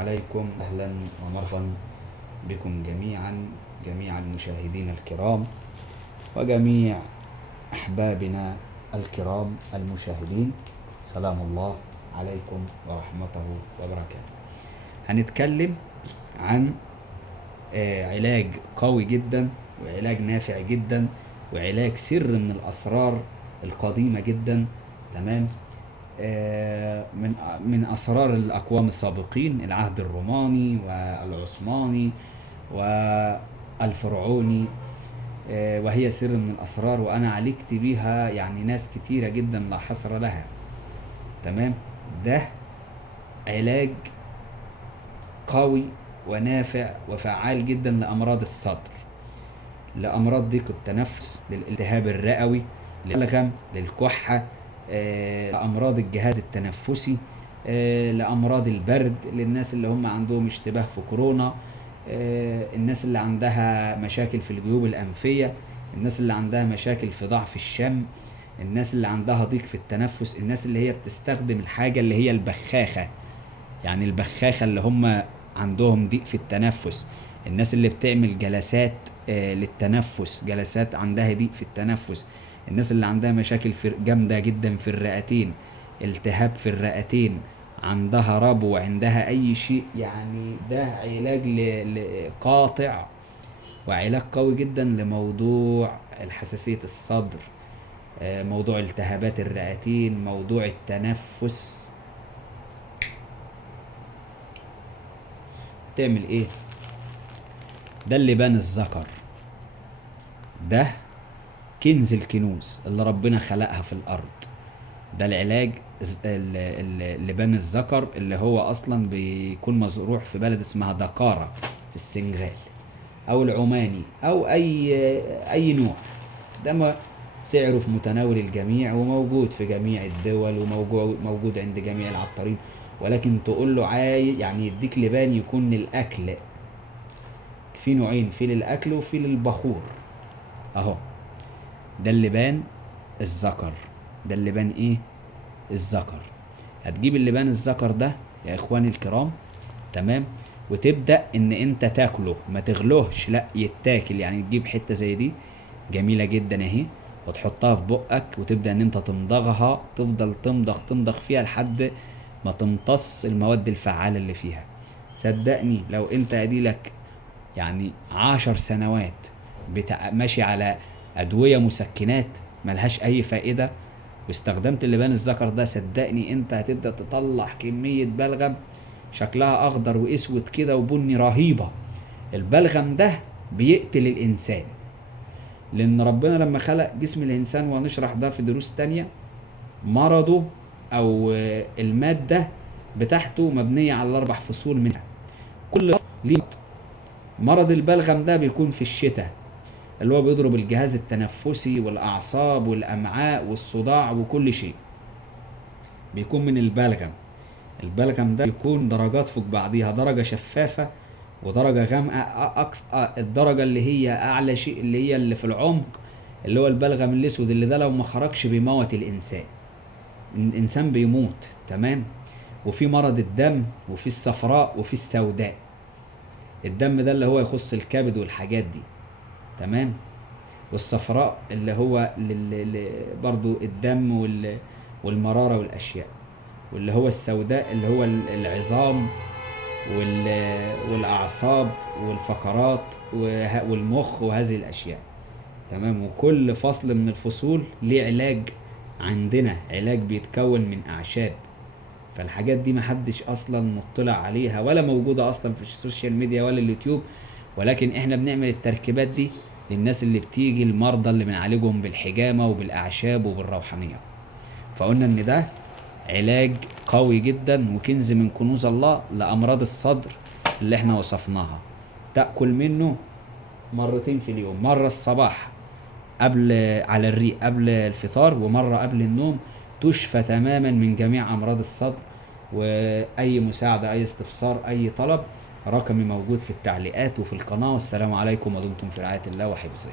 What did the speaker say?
عليكم، أهلا ومرحبا بكم جميعا، جميع المشاهدين الكرام وجميع أحبابنا الكرام المشاهدين. سلام الله عليكم ورحمته وبركاته. هنتكلم عن علاج قوي جدا وعلاج نافع جدا وعلاج سر من الأسرار القديمة جدا. تمام. من أسرار الأقوام السابقين، العهد الروماني والعثماني والفرعوني، وهي سر من الأسرار، وأنا عالجت بيها يعني ناس كتيرة جدا لا حصر لها. تمام. ده علاج قوي ونافع وفعال جدا لأمراض الصدر، لأمراض ضيق التنفس، للالتهاب الرئوي، للغم، للكحة، لأمراض الجهاز التنفسي، لأمراض البرد، للناس اللي هم عندهم اشتباه في كورونا، الناس اللي عندها مشاكل في الجيوب الأنفية، الناس اللي عندها مشاكل في ضعف الشم، الناس اللي عندها ضيق في التنفس، الناس اللي هي بتستخدم الحاجة اللي هي البخاخة، يعني البخاخة اللي هم عندهم ضيق في التنفس، الناس اللي بتعمل جلسات للتنفس، جلسات عندها ضيق في التنفس، الناس اللي عندها مشاكل جامدة جدا في الرئتين، التهاب في الرئتين، عندها ربو، عندها اي شيء، يعني ده علاج قاطع وعلاج قوي جدا لموضوع الحساسية الصدر، موضوع التهابات الرئتين، موضوع التنفس. تعمل ايه؟ ده اللبان الذكر، ده كنز الكنوز اللي ربنا خلقها في الارض. ده العلاج لبان الذكر اللي هو اصلا بيكون مزروع في بلد اسمها دكارة في السنغال، او العماني، او اي نوع. ده سعره في متناول الجميع وموجود في جميع الدول وموجود عند جميع العطارين، ولكن تقول له يعني يديك لبان يكون للاكل. في نوعين، في للاكل وفي للبخور. اهو ده اللبان الذكر، ده اللبان ايه؟ الذكر. هتجيب اللبان الذكر ده يا اخواني الكرام، تمام، وتبدأ ان انت تاكله، ما تغلوهش، لا يتاكل. يعني تجيب حتة زي دي جميلة جدا اهي، وتحطها في بقك وتبدأ ان انت تمضغها، تفضل تمضغ فيها لحد ما تمتص المواد الفعالة اللي فيها. صدقني لو انت اديلك يعني 10 سنوات ماشي على أدوية مسكنات ملهاش أي فائدة، واستخدمت اللبان الذكر ده، صدقني أنت هتبدأ تطلع كمية بلغم شكلها أخضر وأسود كده وبني رهيبة. البلغم ده بيقتل الإنسان، لأن ربنا لما خلق جسم الإنسان، ونشرح ده في دروس تانية، مرضه أو المادة بتاعته مبنية على 4 فصول منها، كل ليه. مرض البلغم ده بيكون في الشتاء، اللي هو بيضرب الجهاز التنفسي والأعصاب والأمعاء والصداع وكل شيء، بيكون من البلغم. البلغم ده بيكون درجات فوق بعضيها، درجة شفافة ودرجة غامقة. الدرجة اللي هي أعلى شيء اللي هي اللي في العمق، اللي هو البلغم الأسود، اللي ده لو ما خرجش بيموت الإنسان بيموت. تمام. وفي مرض الدم، وفي الصفراء، وفي السوداء. الدم ده اللي هو يخص الكبد والحاجات دي. تمام. والصفراء اللي هو برضو الدم والمرارة والأشياء. واللي هو السوداء اللي هو العظام والأعصاب والفقرات والمخ وهذه الأشياء. تمام. وكل فصل من الفصول ليه علاج، عندنا علاج بيتكون من أعشاب. فالحاجات دي محدش أصلا مطلع عليها ولا موجودة أصلا في السوشيال ميديا ولا اليوتيوب، ولكن احنا بنعمل التركيبات دي للناس اللي بتيجي، المرضى اللي بنعالجهم بالحجامة وبالأعشاب وبالروحانية. فقلنا ان ده علاج قوي جدا وكنز من كنوز الله لأمراض الصدر اللي احنا وصفناها. تأكل منه مرتين في اليوم، مرة الصباح قبل على الريق قبل الفطار، ومرة قبل النوم، تشفى تماما من جميع أمراض الصدر. وأي مساعدة، أي استفسار، أي طلب، رقمي موجود في التعليقات وفي القناة. والسلام عليكم ودمتم في رعاية الله وحفظه.